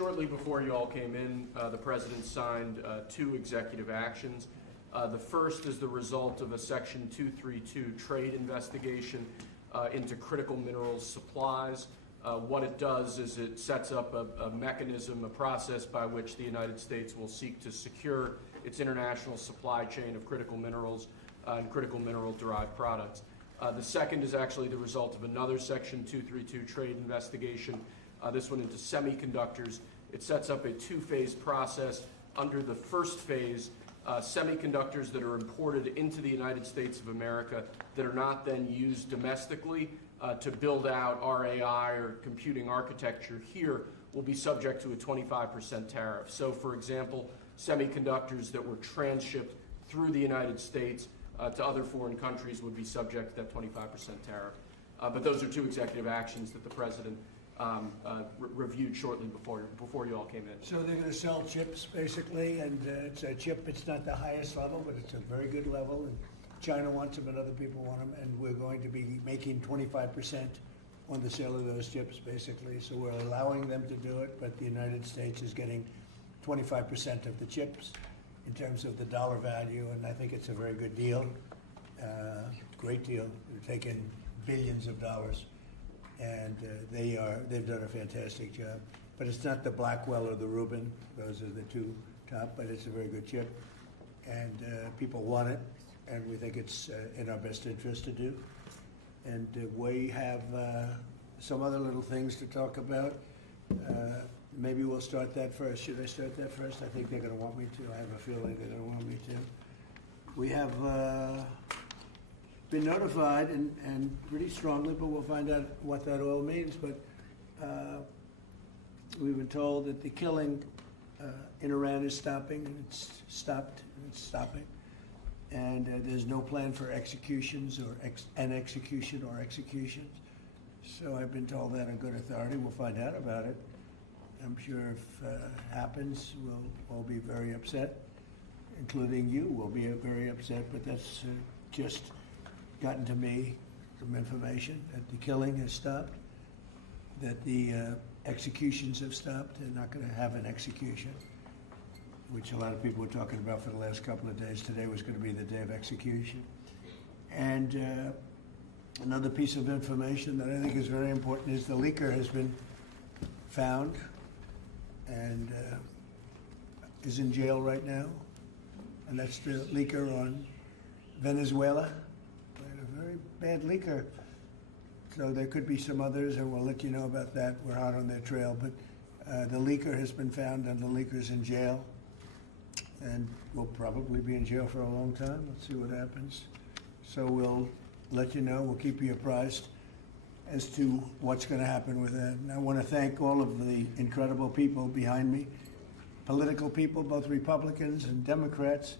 Shortly before you all came in, the President signed 2 executive actions. The first is the result of a Section 232 trade investigation into critical minerals supplies. What it does is it sets up a mechanism, a process by which the United States will seek to secure its international supply chain of critical minerals and critical mineral-derived products. The second is actually the result of another Section 232 trade investigation, this one into semiconductors. It sets up a 2-phase process. Under the first phase, semiconductors that are imported into the United States of America that are not then used domestically to build out our AI or computing architecture here will be subject to a 25% tariff. So, for example, semiconductors that were transshipped through the United States to other foreign countries would be subject to that 25% tariff. But those are 2 executive actions that the President reviewed shortly before you all came in. So they're going to sell chips, basically, and it's a chip. It's not the highest level, but it's a very good level. And China wants them, and other people want them, and we're going to be making 25% on the sale of those chips, basically. So we're allowing them to do it, but the United States is getting 25% of the chips in terms of the dollar value, and I think it's a very good deal, great deal. They're taking billions of dollars. And they've done a fantastic job. But it's not the Blackwell or the Rubin. Those are the 2 top, but it's a very good chip. And people want it, and we think it's in our best interest to do. And we have some other little things to talk about. Maybe we'll start that first. Should I start that first? I think they're going to want me to. I have a feeling they're going to want me to. We have been notified, and pretty strongly, but we'll find out what that all means. But we've been told that the killing in Iran is stopping, and it's stopped, and it's stopping. And there's no plan for executions or an execution or executions. So I've been told that on good authority. We'll find out about it. I'm sure if it happens, we'll all be very upset, including you will be very upset, but that's just gotten to me some information that the killing has stopped, that the executions have stopped. They're not going to have an execution, which a lot of people were talking about for the last couple of days. Today was going to be the day of execution. And another piece of information that I think is very important is the leaker has been found and is in jail right now. And that's the leaker on Venezuela. A very bad leaker. So there could be some others, and we'll let you know about that. We're out on their trail. But the leaker has been found, and the leaker's in jail. And will probably be in jail for a long time. Let's see what happens. So we'll let you know. We'll keep you apprised as to what's going to happen with that. And I want to thank all of the incredible people behind me, political people, both Republicans and Democrats,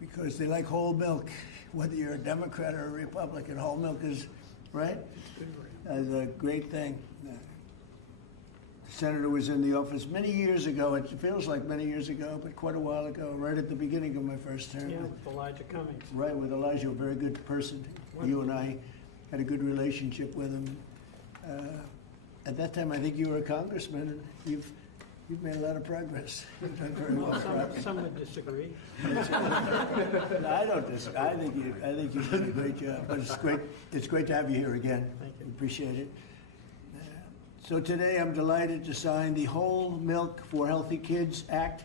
because they like whole milk. Whether you're a Democrat or a Republican, whole milk is, right? It's a great thing. The senator was in the office many years ago. It feels like many years ago, but quite a while ago, right at the beginning of my first term. Yeah, with Elijah Cummings. Right, with Elijah, a very good person. Wonderful. You and I had a good relationship with him. At that time, I think you were a congressman, and you've made a lot of progress. You've done very well. Some would disagree. No, I don't disagree. I think you've done a great job. But it's great. It's great to have you here again. Thank you. Appreciate it. So today, I'm delighted to sign the Whole Milk for Healthy Kids Act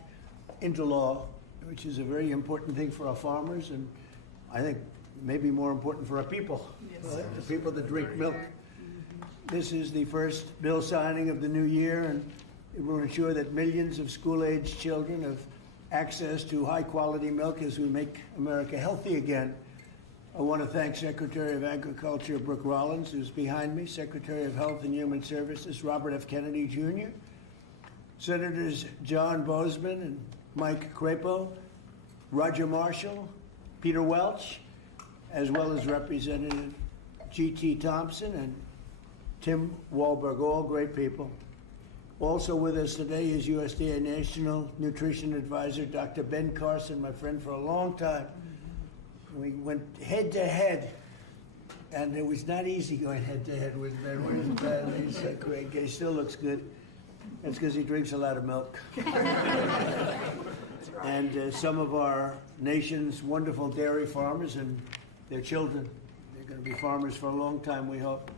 into law, which is a very important thing for our farmers, and I think maybe more important for our people, yes. Right? The people that drink milk. This is the first bill signing of the new year, and it will ensure that millions of school-aged children have access to high-quality milk as we make America healthy again. I want to thank Secretary of Agriculture Brooke Rollins, who's behind me, Secretary of Health and Human Services Robert F. Kennedy Jr., Senators John Boozman and Mike Crapo, Roger Marshall, Peter Welch, as well as Representative G.T. Thompson and Tim Walberg, all great people. Also with us today is USDA National Nutrition Advisor Dr. Ben Carson, my friend for a long time. We went head-to-head, and it was not easy going head-to-head with Ben. He's great. He still looks good. That's because he drinks a lot of milk. And some of our nation's wonderful dairy farmers and their children, they're going to be farmers for a long time, we hope.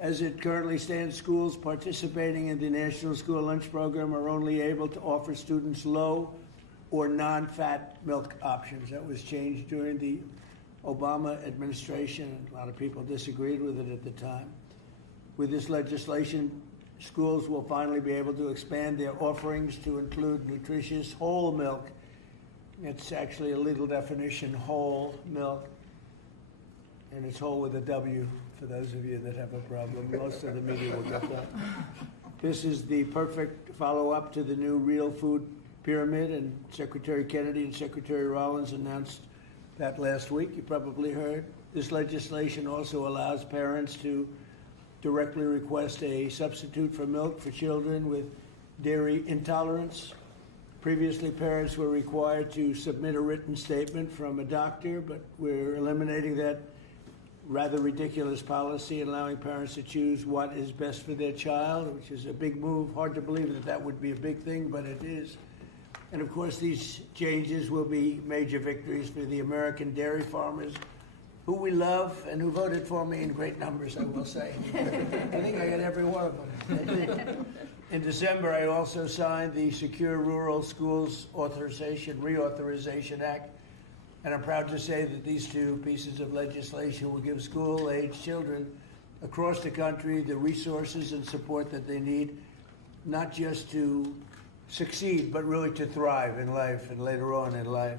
As it currently stands, schools participating in the National School Lunch Program are only able to offer students low or non-fat milk options. That was changed during the Obama administration, and a lot of people disagreed with it at the time. With this legislation, schools will finally be able to expand their offerings to include nutritious whole milk. It's actually a legal definition, whole milk, and it's whole with a W for those of you that have a problem. Most of the media will get that. This is the perfect follow-up to the new real food pyramid, and Secretary Kennedy and Secretary Rollins announced that last week. You probably heard. This legislation also allows parents to directly request a substitute for milk for children with dairy intolerance. Previously, parents were required to submit a written statement from a doctor, but we're eliminating that rather ridiculous policy, allowing parents to choose what is best for their child, which is a big move. Hard to believe that that would be a big thing, but it is. And of course, these changes will be major victories for the American dairy farmers, who we love and who voted for me in great numbers, I will say. I think I got every one of them. In December, I also signed the Secure Rural Schools Reauthorization Act, and I'm proud to say that these two pieces of legislation will give school-age children across the country the resources and support that they need, not just to succeed, but really to thrive in life and later on in life.